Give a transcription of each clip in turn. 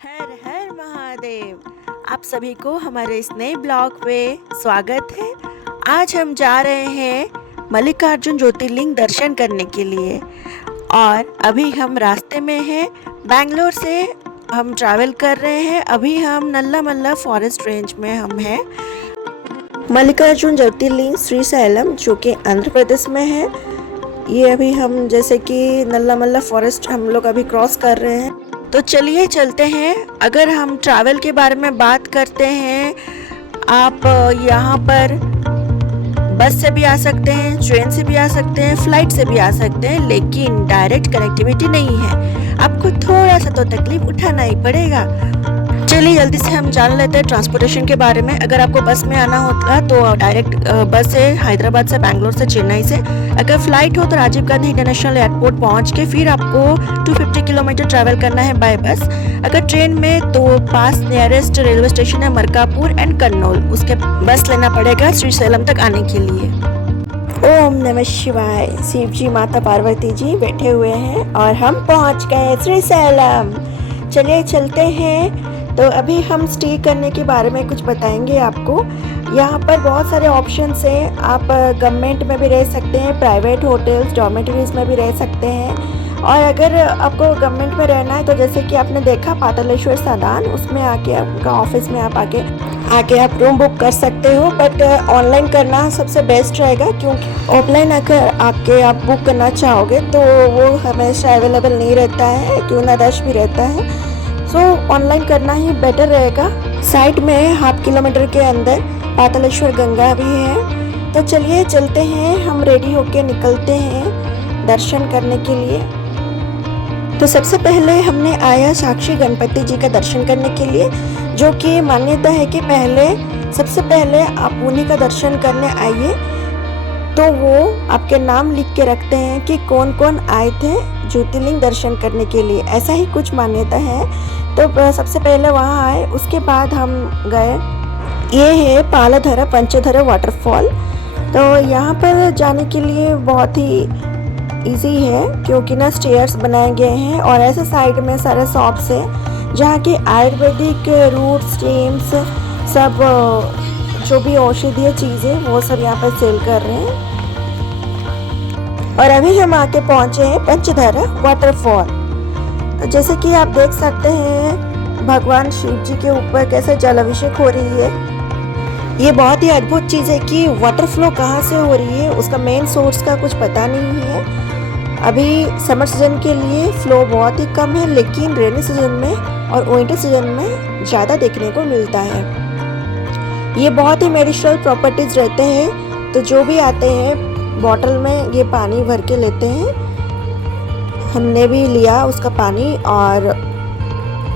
हर हर महादेव। आप सभी को हमारे इस नए ब्लॉग पे स्वागत है। आज हम जा रहे हैं मल्लिकार्जुन ज्योतिर्लिंग दर्शन करने के लिए और अभी हम रास्ते में हैं। बैंगलोर से हम ट्रैवल कर रहे हैं। अभी हम नल्ला मल्ला फॉरेस्ट रेंज में हम हैं। मल्लिकार्जुन ज्योतिर्लिंग श्रीशैलम जो कि आंध्र प्रदेश में है। ये अभी हम जैसे कि नल्ला मल्ला फॉरेस्ट हम लोग अभी क्रॉस कर रहे हैं। तो चलिए चलते हैं। अगर हम ट्रैवल के बारे में बात करते हैं, आप यहाँ पर बस से भी आ सकते हैं, ट्रेन से भी आ सकते हैं, फ्लाइट से भी आ सकते हैं, लेकिन डायरेक्ट कनेक्टिविटी नहीं है। आपको थोड़ा सा तो तकलीफ उठाना ही पड़ेगा। चलिए जल्दी से हम जान लेते हैं ट्रांसपोर्टेशन के बारे में। अगर आपको बस में आना होगा तो डायरेक्ट बस से हैदराबाद से, बैंगलोर से, चेन्नई से। अगर फ्लाइट हो तो राजीव गांधी इंटरनेशनल एयरपोर्ट पहुंच के फिर आपको 250 किलोमीटर ट्रैवल करना है बाय बस। अगर ट्रेन में तो पास नियरेस्ट रेलवे स्टेशन है मरकापुर एंड कन्नौल, उसके बस लेना पड़ेगा श्रीशैलम तक आने के लिए। ओम नमः शिवाय। शिव जी माता पार्वती जी बैठे हुए हैं और हम पहुंच गए श्रीशैलम। चलिए चलते हैं। तो अभी हम स्टे करने के बारे में कुछ बताएंगे आपको। यहाँ पर बहुत सारे ऑप्शंस हैं। आप गवर्नमेंट में भी रह सकते हैं, प्राइवेट होटल्स, डॉर्मेटरीज में भी रह सकते हैं। और अगर आपको गवर्नमेंट में रहना है तो जैसे कि आपने देखा पातालेश्वर सादान, उसमें आके आपका ऑफिस में आप आके आप रूम बुक कर सकते हो। बट ऑनलाइन करना सबसे बेस्ट रहेगा, क्योंकि ऑफलाइन अगर आके आप बुक करना चाहोगे तो वो हमेशा अवेलेबल नहीं रहता है, क्यों ना रश भी रहता है। सो ऑनलाइन करना ही बेटर रहेगा। साइड में 1/2 किलोमीटर के अंदर पातालेश्वर गंगा भी है। तो चलिए चलते हैं, हम रेडी होके निकलते हैं दर्शन करने के लिए। तो सबसे पहले हमने आया साक्षी गणपति जी का दर्शन करने के लिए, जो कि मान्यता है कि सबसे पहले आप उन्हीं का दर्शन करने आइए तो वो आपके नाम लिख के रखते हैं कि कौन कौन आए थे ज्योतिर्लिंग दर्शन करने के लिए, ऐसा ही कुछ मान्यता है। तो सबसे पहले वहाँ आए, उसके बाद हम गए। ये है पालाधरा पंचधरा वाटरफॉल। तो यहाँ पर जाने के लिए बहुत ही इजी है, क्योंकि ना स्टेयर्स बनाए गए हैं और ऐसे साइड में सारे शॉप्स हैं जहाँ के आयुर्वेदिक रूट्स, स्टीम्स, सब जो भी औषधीय चीज़ें वो सब यहाँ पर सेल कर रहे हैं। और अभी हम आके पहुँचे हैं पंचधरा वाटरफॉल। तो जैसे कि आप देख सकते हैं भगवान शिव जी के ऊपर कैसे जल अभिषेक हो रही है। ये बहुत ही अद्भुत चीज़ है कि वाटर फ्लो कहाँ से हो रही है, उसका मेन सोर्स का कुछ पता नहीं है। अभी समर सीजन के लिए फ्लो बहुत ही कम है, लेकिन रेनी सीजन में और विंटर सीजन में ज़्यादा देखने को मिलता है। ये बहुत ही मेडिसिनल प्रॉपर्टीज रहते हैं, तो जो भी आते हैं बॉटल में ये पानी भर के लेते हैं। हमने भी लिया उसका पानी और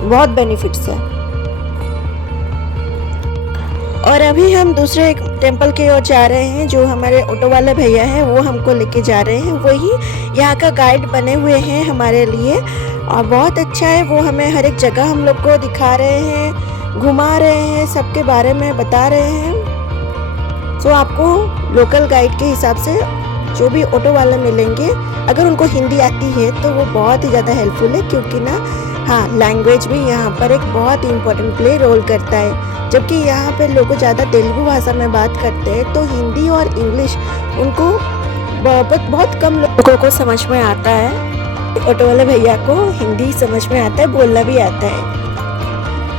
बहुत बेनिफिट्स है। और अभी हम दूसरे टेंपल की ओर जा रहे हैं। जो हमारे ऑटो वाले भैया हैं वो हमको लेके जा रहे हैं, वही यहाँ का गाइड बने हुए हैं हमारे लिए और बहुत अच्छा है। वो हमें हर एक जगह हम लोग को दिखा रहे हैं, घुमा रहे हैं, सबके बारे में बता रहे हैं। तो आपको लोकल गाइड के हिसाब से जो भी ऑटो वाले मिलेंगे, अगर उनको हिंदी आती है तो वो बहुत ही ज़्यादा हेल्पफुल है, क्योंकि ना हाँ, लैंग्वेज भी यहाँ पर एक बहुत ही इम्पोर्टेंट प्ले रोल करता है। जबकि यहाँ पे लोग ज़्यादा तेलुगु भाषा में बात करते हैं, तो हिंदी और इंग्लिश उनको बहुत कम लोगों को समझ में आता है। ऑटो वाले भैया को हिंदी समझ में आता है, बोलना भी आता है।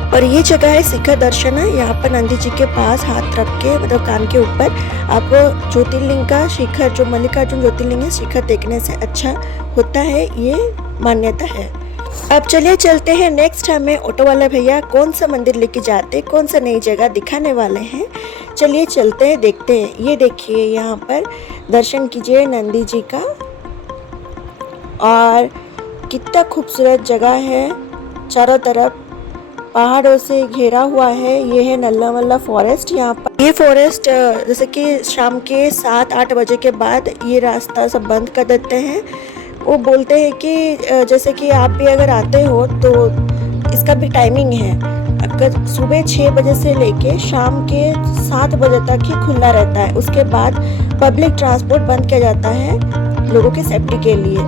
और ये जगह है शिखर दर्शन है। यहाँ पर नंदी जी के पास हाथ रख के, मतलब कान के ऊपर, आप ज्योतिर्लिंग का शिखर, जो मल्लिकार्जुन ज्योतिर्लिंग है, शिखर देखने से अच्छा होता है, ये मान्यता है। अब चलिए चलते हैं नेक्स्ट। हमें ऑटो वाला भैया कौन सा मंदिर लेके जाते, कौन सा नई जगह दिखाने वाले हैं। चलिए चलते हैं, देखते हैं। ये देखिए, यहाँ पर दर्शन कीजिए नंदी जी का, और कितना खूबसूरत जगह है। चारों तरफ पहाड़ों से घेरा हुआ है। ये है नल्ला मल्ला फॉरेस्ट। यहाँ पर ये फॉरेस्ट जैसे कि शाम के 7-8 बजे के बाद ये रास्ता सब बंद कर देते हैं। वो बोलते हैं कि जैसे कि आप भी अगर आते हो तो इसका भी टाइमिंग है। अगर सुबह 6 बजे से लेके शाम के 7 बजे तक ही खुला रहता है, उसके बाद पब्लिक ट्रांसपोर्ट बंद किया जाता है लोगों के सेफ्टी के लिए।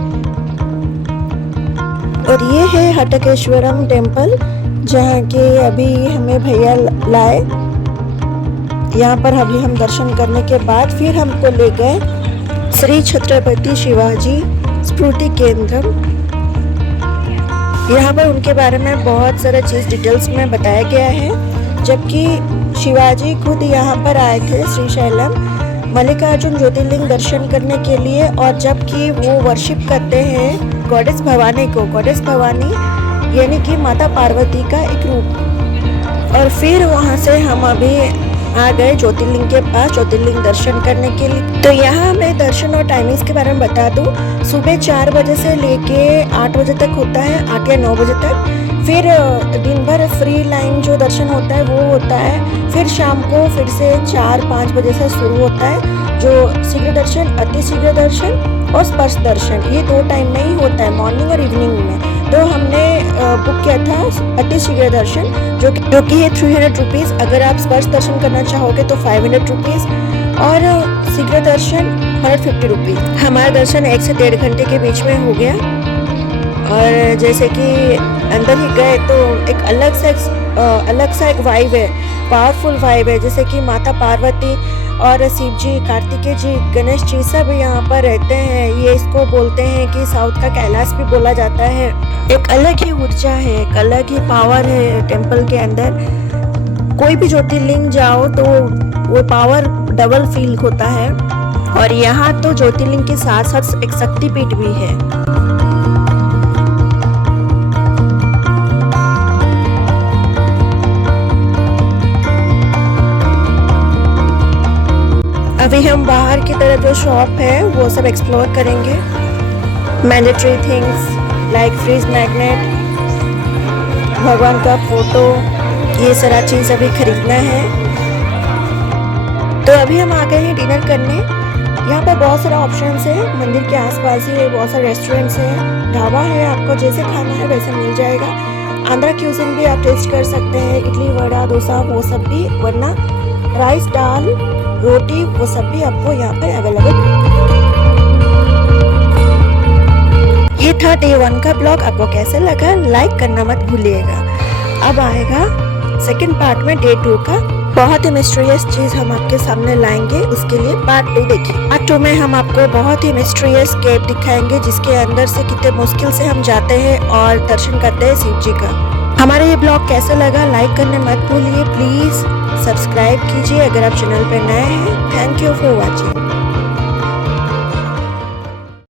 और ये है हटकेश्वरम टेम्पल, जहाँ के अभी हमें भैया लाए। यहाँ पर अभी हम दर्शन करने के बाद फिर हमको ले गए श्री छत्रपति शिवाजी स्मृति केंद्र। यहाँ पर उनके बारे में बहुत सारा चीज़ डिटेल्स में बताया गया है। जबकि शिवाजी खुद यहाँ पर आए थे श्रीशैलम मल्लिकार्जुन ज्योतिर्लिंग दर्शन करने के लिए, और जबकि वो वर्शिप करते हैं गॉडेस भवानी को। गॉडेस भवानी यानी कि माता पार्वती का एक रूप। और फिर वहाँ से हम अभी आ गए ज्योतिर्लिंग के पास ज्योतिर्लिंग दर्शन करने के लिए। तो यहाँ मैं दर्शन और टाइमिंग्स के बारे में बता दूँ। सुबह 4 बजे से लेके 8 बजे तक होता है, 8 या 9 बजे तक। फिर दिन भर फ्री लाइन जो दर्शन होता है वो होता है। फिर शाम को फिर से 4-5 बजे से शुरू होता है जो शीघ्र दर्शन, अति शीघ्र दर्शन और स्पर्श दर्शन। ये 2 टाइम में ही होता है, मॉर्निंग और इवनिंग में। तो हमने बुक किया था अति शीघ्र दर्शन जो कि है 300 रुपीज़। अगर आप स्पर्श दर्शन करना चाहोगे तो 500 रुपीज़ और शीघ्र दर्शन 150 रुपीज़। हमारा दर्शन 1 से 1.5 घंटे के बीच में हो गया। और जैसे कि अंदर ही गए तो एक अलग सा एक वाइब है, पावरफुल वाइब है। जैसे कि माता पार्वती और शिव जी, कार्तिकेय जी, गणेश जी सब यहाँ पर रहते हैं। ये इसको बोलते हैं कि साउथ का कैलाश भी बोला जाता है। एक अलग ही ऊर्जा है, एक अलग ही पावर है टेम्पल के अंदर। कोई भी ज्योतिर्लिंग जाओ तो वो पावर डबल फील होता है। और यहाँ तो ज्योतिर्लिंग के साथ साथ एक शक्तिपीठ भी है। अभी हम बाहर की तरफ जो शॉप है वो सब एक्सप्लोर करेंगे। Mandatory things like fridge magnet, भगवान का फोटो, ये सारा चीज़ अभी खरीदना है। तो अभी हम आ गए हैं डिनर करने। यहाँ पर बहुत सारा ऑप्शंस है, मंदिर के आसपास ही बहुत सारे रेस्टोरेंट्स हैं, ढाबा है, आपको जैसे खाना है वैसे मिल जाएगा। आंध्रा क्यूजिन भी आप टेस्ट कर सकते हैं, इडली वड़ा डोसा वो सब भी, वरना राइस दाल रोटी वो सब भी आपको यहाँ पर अवेलेबल। ये था डे 1 का ब्लॉग। आपको कैसे लगा लाइक करना मत भूलिएगा। अब आएगा सेकंड पार्ट में डे 2 का। बहुत ही मिस्टीरियस चीज हम आपके सामने लाएंगे, उसके लिए पार्ट 2 देखिए। पार्ट 2 में हम आपको बहुत ही मिस्टीरियस केव दिखाएंगे जिसके अंदर से कितने मुश्किल से हम जाते हैं और दर्शन करते हैं शिव जी का। हमारा ये ब्लॉग कैसे लगा लाइक करने मत भूलिए। प्लीज सब्सक्राइब कीजिए अगर आप चैनल पर नए हैं। Thank you for watching.